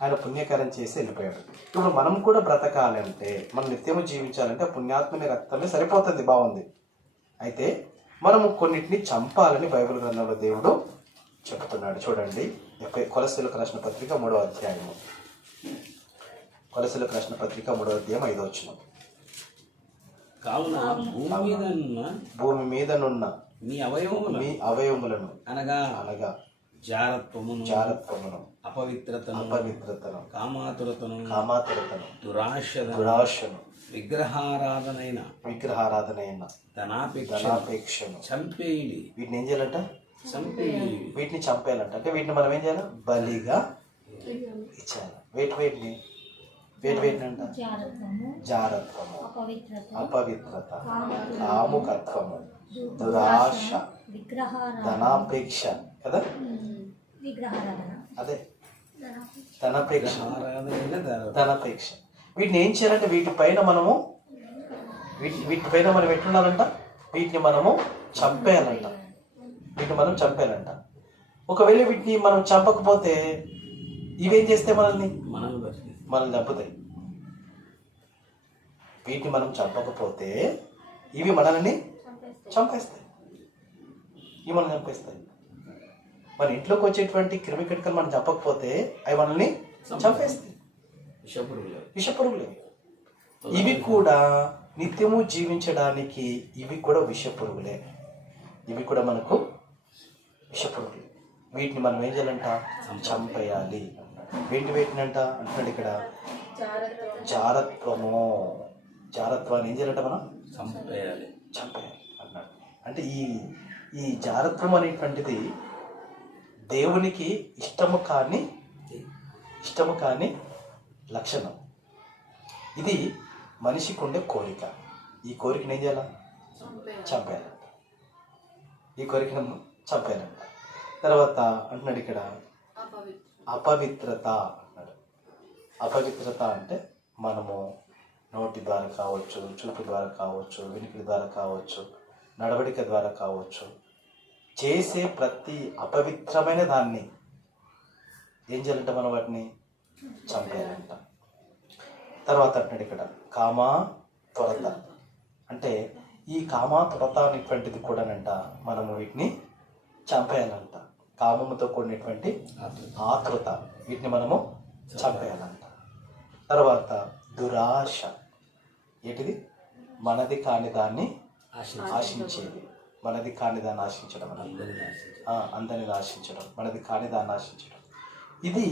ఆయన పుణ్యకార్యం చేసి వెళ్ళిపోయాడు. ఇప్పుడు మనం కూడా బ్రతకాలి అంటే, మనం నిత్యము జీవించాలంటే పుణ్యాత్మని రక్తమే సరిపోతుంది. బాగుంది. అయితే మనము కొన్నిటిని చంపాలని బైబిల్ గ్రంథంలో దేవుడు చెప్తున్నాడు. చూడండి, కొలస్సీలకు రాసిన పత్రిక 3వ అధ్యాయము. కొలస్సీలకు రాసిన పత్రిక 3వ అధ్యాయం 5వ వచనం. కావున భూమి మీదనున్న మీ అవయవములను అనగా జారత్వమును అపవిత్రతను కామాతురతను దురాశను విగ్రహారాధనైన ధనాపేక్షను చంపేయండి. వీటిని ఏం చేయాలంట? వీటిని చంపేయాలంట. అంటే వీటిని మనం ఏం చేయాలి? బలిగా ఇచ్చాలి. వేటినంట? జారత్వము, అపవిత్రత, కాముకత్వము, దురాశ, ధనాపేక్ష కదా, అదే ధనాపేక్ష. వీటిని ఏం చేయాలంటే వీటిపైన మనం ఎట్లుండాలంట? వీటిని మనము చంపేయాలంట. ఒకవేళ వీటిని మనం చంపకపోతే ఇవేం చేస్తే మనల్ని చంపుతాయి. వీటిని మనం చంపకపోతే ఇవి మనల్ని చంపేస్తాయి. మన ఇంట్లోకి వచ్చేటువంటి క్రిమి కీటకాలు మనం చంపకపోతే అవి మనల్ని చంపేస్తాయి. విషపురుగులే. ఇవి కూడా నిత్యము జీవించడానికి ఇవి కూడా విషపురుగులే. ఇవి కూడా మనకు విషపురుగులే. వీటిని మనం ఏం చేయాలంట? చంపేయాలి. వేటినంట అంటున్నాడు ఇక్కడ? జారత్వాన్ని ఏం చేయాలంట? మనం చంపేయాలి అన్నాడు. అంటే ఈ జారత్వం అనేటువంటిది దేవునికి ఇష్టము కాని లక్షణం. ఇది మనిషికి ఉండే కోరిక. ఈ కోరికను ఏం చేయాలా? చంపేయాలంట. తర్వాత అంటున్నాడు ఇక్కడ అపవిత్రత అన్నాడు. అపవిత్రత అంటే మనము నోటి ద్వారా కావచ్చు, చూపు ద్వారా కావచ్చు, వినికిడి ద్వారా కావచ్చు, నడవడిక ద్వారా కావచ్చు, చేసే ప్రతి అపవిత్రమైన దాన్ని ఏం చేయాలంట? మనం వాటిని చంపేయాలంట. తర్వాత అంటున్నాడు ఇక్కడ కామాతురత. అంటే ఈ కామాతురత అనేటువంటిది కూడానంట మనము వీటిని చంపేయాలంట. కామముతో కూడినటువంటి ఆతృత, వీటిని మనము చంపేయాలంట. తర్వాత దురాశ. ఏంటిది? మనది కాని దాన్ని ఆశించేది. మనది కాని దాన్ని ఆశించడం, అందరిని ఆశించడం, మనది కాని దాన్ని ఆశించడం. ఇది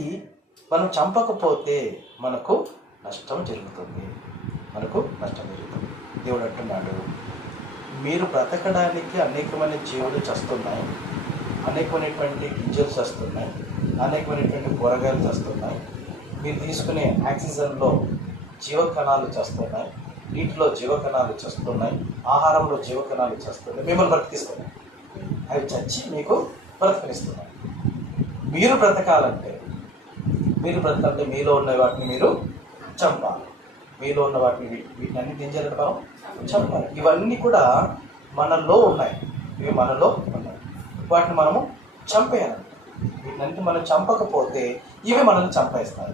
మనం చంపకపోతే మనకు నష్టం జరుగుతుంది. దేవుడు అంటున్నాడు, మీరు బ్రతకడానికి అనేకమైన జీవులు చస్తున్నాయి, అనేకమైనటువంటి గింజలు చస్తున్నాయి, అనేకమైనటువంటి కూరగాయలు చస్తున్నాయి, మీరు తీసుకునే ఆక్సిజన్లో జీవకణాలు చస్తున్నాయి, నీటిలో జీవకణాలు చస్తున్నాయి, ఆహారంలో జీవకణాలు చస్తున్నాయి, మిమ్మల్ని బ్రతికిస్తున్నాయి. అవి చచ్చి మీకు బ్రతకనిస్తున్నాయి. మీరు బ్రతకాలంటే మీలో ఉన్న వాటిని మీరు చంపాలి. మీలో ఉన్న వాటిని వీటిని అన్ని గింజలు మనం చంపాలి. ఇవన్నీ కూడా మనలో ఉన్నాయి. వాటిని మనము చంపేయాలంట. వీటినంటే మనం చంపకపోతే ఇవి మనల్ని చంపేస్తాయి.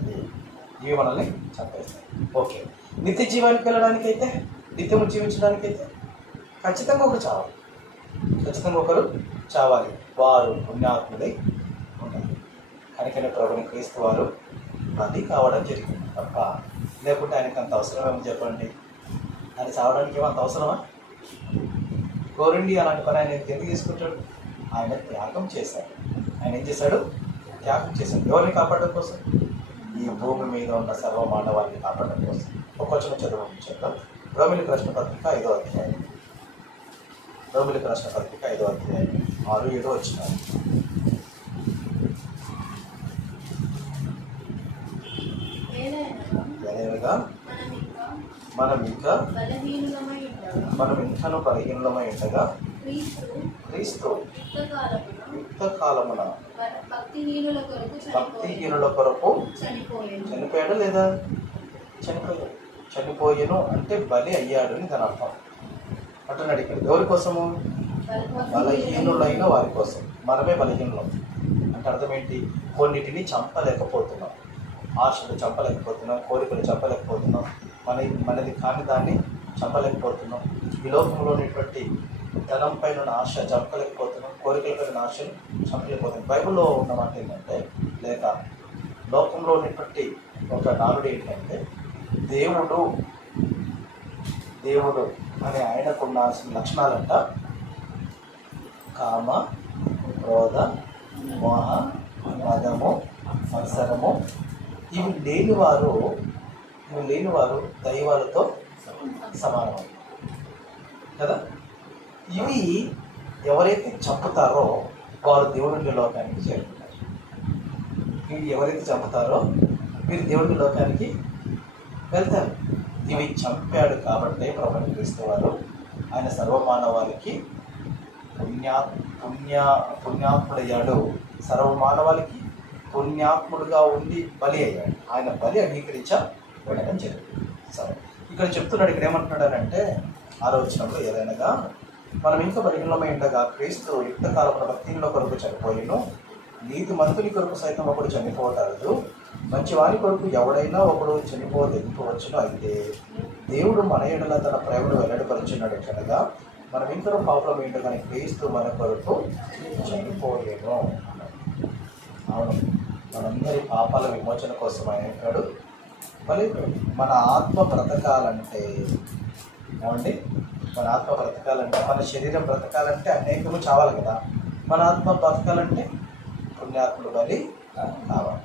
ఓకే, నిత్య జీవానికి వెళ్ళడానికైతే, నిత్యము జీవించడానికైతే ఖచ్చితంగా ఒకరు చావాలి. వారు పుణ్యాత్ములై ఉండాలి. కనుకనే ప్రభుని క్రీస్తు వారు బలి కావడం జరిగింది తప్ప లేకుంటే ఆయనకి అంత అవసరమేమో చెప్పండి? ఆయన చావడానికి ఏమంత అవసరమా? గోరండి అలాంటి పని ఆయన ఎందుకు తీసుకుంటాడు? ఆయన త్యాగం చేశాడు. ఆయన ఏం చేశాడు? త్యాగం చేశాడు. ఎవరిని కాపాడడం కోసం? ఈ భూమి మీద ఉన్న సర్వ మానవాళిని కాపాడడం కోసం. ఒక వచనం చదువుకుంటాం. రోమిలికి రాసిన పత్రిక 5వ అధ్యాయం. రోమిలికి రాసిన పత్రిక 5వ అధ్యాయం 6-7 వచనాలు. ఎలాగగా మనం ఇంకా బలహీనులమై ఉండగా క్రీస్తు యుక్తకాలమున భక్తిహీనుల కొరకు చనిపోయాడు లేదా? చనిపోయాను అంటే బలి అయ్యాడు అని దాని అర్థం. అంటున్నాడు ఇక్కడ. ఎవరి కోసము? బలహీనులైన వారి కోసం. మనమే బలహీనులం అంటే అర్థం ఏంటి? కొన్నిటిని చంపలేకపోతున్నాం, ఆశలు చంపలేకపోతున్నాం, కోరికలు చంపలేకపోతున్నాం, మనది కాని దాన్ని చంపలేకపోతున్నాం, ఈ లోకంలో ఉన్నటువంటి ధనం పైన ఆశ చంపలేకపోతున్నాం, కోరికల పైన ఆశలు చంపలేకపోతున్నాం. బైబిల్లో ఉన్న మాట ఏంటంటే, లేక లోకంలో ఉన్నటువంటి ఒక నానుడు ఏంటంటే, దేవుడు అనే ఆయనకు ఉండాల్సిన లక్షణాలంట కామ, క్రోధ, మోహ, మదము, మత్సరము. ఇవి లేనివారు దైవాలతో సమానం కదా. ఇవి ఎవరైతే చంపుతారో వారు దేవుడి లోకానికి చేరుకుంటారు. ఇవి ఎవరైతే చంపుతారో వీరు దేవుడి లోకానికి వెళ్తారు. ఇవి చంపాడు కాబట్టి ప్రభువు క్రీస్తు వారు ఆయన సర్వమానవాళికి పుణ్యాత్ముడయ్యాడు. సర్వమానవాళికి పుణ్యాత్ముడుగా ఉండి బలి అయ్యాడు. ఆయన బలి అంగీకరించబడడం జరిగింది. సరే, ఇక్కడ చెప్తున్నాడు. ఇక్కడ ఏమంటున్నాడు అంటే, ఆలోచనలో ఏదైనాగా మనం ఇంకా బలహీనమై ఉండగా క్రీస్తు యుక్తకాలమున భక్తిహీనుల కొరకు చనిపోయిను. నీతి మంతుని కొరకు సైతం ఒకడు చనిపోతాడు, మంచివాని కొరకు ఎవడైనా ఒకడు చనిపోవచ్చును. అయితే దేవుడు మన ఎడల తన ప్రేమను వెల్లడిపరుచున్నాడు. కనుక మనం ఇంకా పాపం ఏంటో కానీ క్రీస్తు మన కొరకు చనిపోయేను. అవును, మనందరి పాపాల విమోచన కోసం ఆయన అంటాడు. మళ్ళీ మన ఆత్మ బ్రతకాలంటే ఏమండి, మన ఆత్మ బ్రతకాలంటే, మన శరీరం బ్రతకాలంటే అనేకము చావాలి కదా. మన ఆత్మ బ్రతకాలంటే పుణ్యాత్ముడు బలి కావాలి.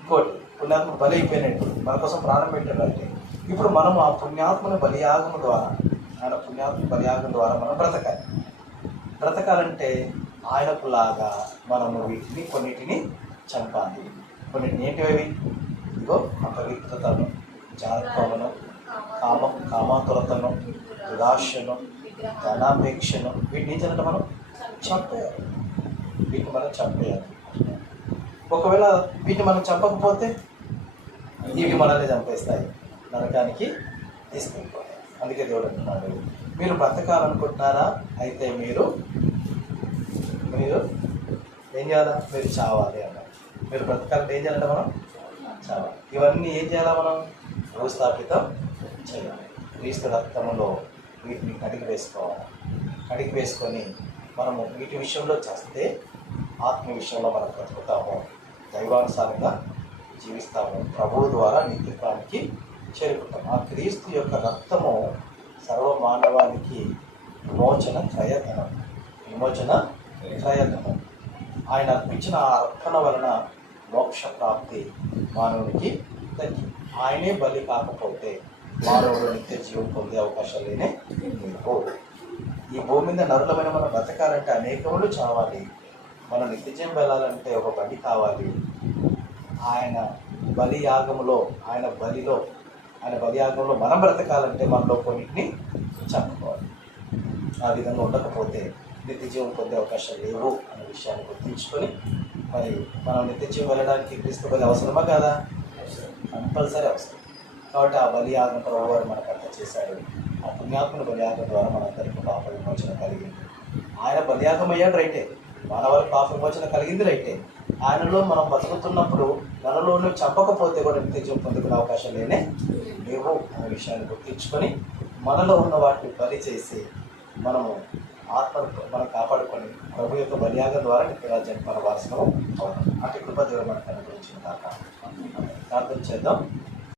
ఇంకోటి, పుణ్యాత్ముడు బలి అయిపోయినట్టు మన కోసం ప్రాణం పెట్టాడు. అంటే ఇప్పుడు మనం ఆ పుణ్యాత్మని బలియాగం ద్వారా, ఆయన పుణ్యాత్మ బలియాగం ద్వారా మనం బ్రతకాలంటే ఆయనకు లాగా మనము కొన్నిటిని చంపాలి. కొన్నిటిని ఏంటివి? ఇదిగో అపవిత్రతను, జాగ్రత్తలను, కామాతురతను, దురాశను, ధనాపేక్షను, వీటిని ఏం చేయాలంటే మనం చంపేయాలి. వీటిని మనం చంపేయాలి. ఒకవేళ వీటిని మనం చంపకపోతే ఇవి మనల్ని చంపేస్తాయి, నరకానికి తీసుకెళ్ళిపోతాయి. అందుకే దేవుడు అంటున్నాడు, మీరు బ్రతకాలనుకుంటున్నారా? అయితే మీరు ఏం చేయాలా? మీరు చావాలి అన్నారు. మీరు బ్రతకాలంటే ఏం చేయాలంటే మనం చావాలి. ఇవన్నీ ఏం చేయాలా? మనం భూస్థాపితం చేయాలి. క్రీస్తు రక్తంలో వీటిని కడిగి వేసుకొని మనము వీటి విషయంలో చేస్తే ఆత్మ విషయంలో మనం బ్రతుకుతాము, దైవానుసారంగా జీవిస్తాము, ప్రభువు ద్వారా నిత్యత్వానికి చేరుకుంటాము. ఆ క్రీస్తు యొక్క రక్తము సర్వమానవానికి విమోచన క్రయధనం. ఆయన అర్పించిన ఆ అర్పణ వలన మోక్ష ప్రాప్తి మానవునికి దక్కి. ఆయనే బలి కాకపోతే మానవుడు నిత్య జీవం పొందే అవకాశం లేనే లేదు. ఈ భూమి మీద నరులమైన మనం బ్రతకాలంటే అనేకములు చావాలి. మనం నిత్య జీవం వెళ్ళాలంటే ఒక బలి కావాలి. ఆయన బలియాగంలో మనం బ్రతకాలంటే మనలో కొన్నిటిని చంపుకోవాలి. ఆ విధంగా ఉండకపోతే నిత్య జీవం పొందే అవకాశం లేవు అనే విషయాన్ని గుర్తించుకొని, మరి మనం నిత్య జీవం వెళ్ళడానికి క్రీస్తు బలి అవసరమా కాదా? కంపల్సరీ అవసరం. కాబట్టి ఆ బలియాగం ప్రభు వారు మనకు అర్థం చేశాడు. ఆ పుణ్యాత్మల బలియాగం ద్వారా మనందరికీ పాప విమోచన కలిగింది. ఆయన బలియాగం అయ్యాడు రైటే, మానవాళి పాప విమోచన కలిగింది రైటే. ఆయనలో మనం బతుకుతున్నప్పుడు మనలోనే చంపకపోతే కూడా నిత్య జీవం పొందుకునే అవకాశం లేవు అనే విషయాన్ని గుర్తించుకొని, మనలో ఉన్న వాటిని బలి చేసి మనము ఆత్మను మనం కాపాడుకొని ప్రభు యొక్క బలియాగం ద్వారా నిత్య రాజ్యానికి మన వారసులం అవుతాం. అటు కృప దేవుడు మనకు అనుగ్రహించిన కాక. ప్రార్థన చేద్దాం.